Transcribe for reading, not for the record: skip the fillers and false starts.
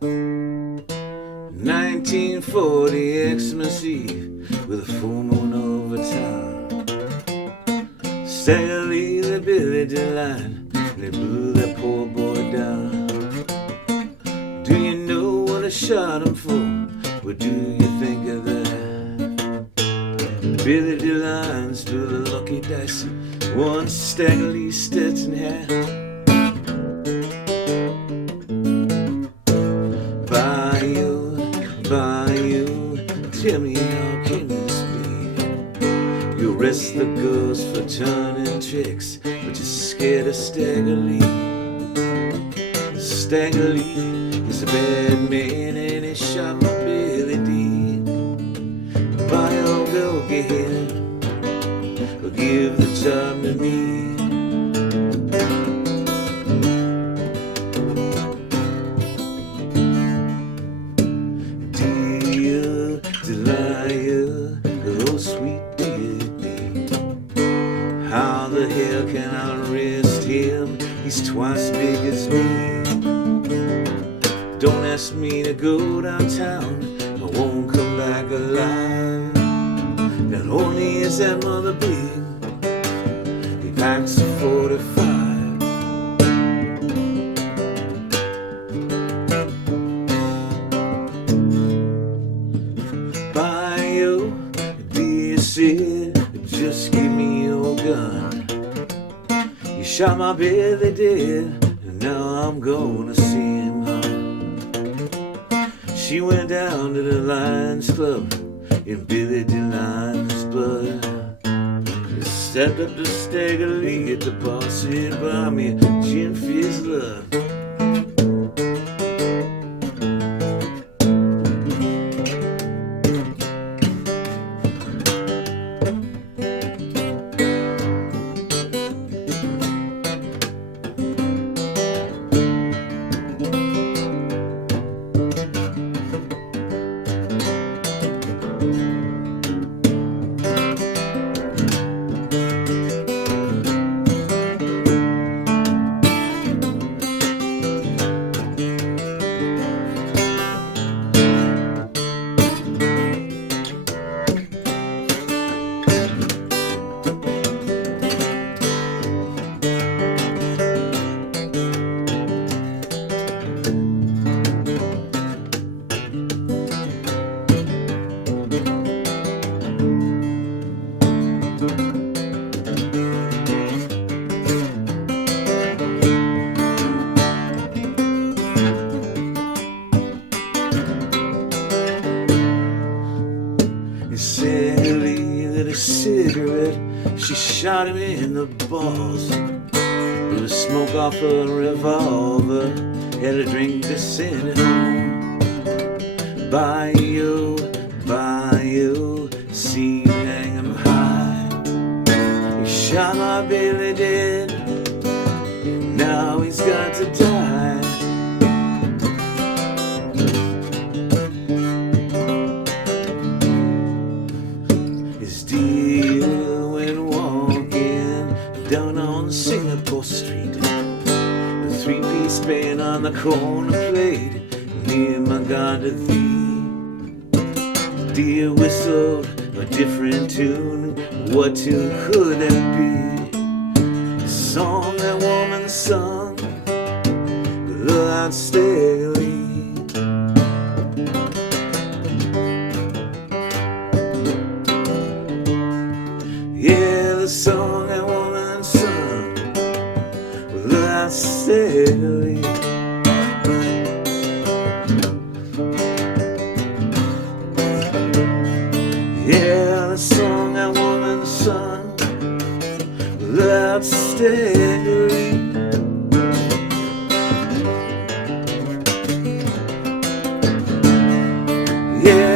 1940 Xmas Eve with a full moon over town. Stagger Lee, the Billy DeLions, they blew that poor boy down. Do you know what I shot him for? What do you think of that? Billy DeLions threw the lucky dice, one Stagger Lee Stetson hat. Bayo, tell me how can this be? You arrest the girls for turning tricks, but you're scared of Stagger Lee. Stagger Lee is a bad man and he shot my Billy D. Bayo, go get him, or give the job to me. Delia, oh sweet Delia-D. How the hell can I arrest him? He's twice big as me. Don't ask me to go downtown, I won't come back alive. Not only is that mother big, he packs a 45. Bayo, Delia said, just give me your gun. You shot my Billy dead, and now I'm gonna see him home. She went down to the Lions Club in Billy DeLions' blood. Stepped up to Stagger Lee at the bar, said, buy me a gin fizzler. Stagger Lee lit a cigarette, she shot him in the balls. Blew the smoke off a revolver, had a drink to send it home. Bayo, see you hang him high. He shot my Billy dead, now he's got to die. Delia went walking down on Singapore Street. The three-piece band on the corner played near my God to Thee. Delia whistled a different tune. What tune could that be? The song that woman sung without Stagger Lee. Yeah, the song that woman sung without Stagger Lee. Yeah, the song that woman sung without Stagger Lee. Yeah.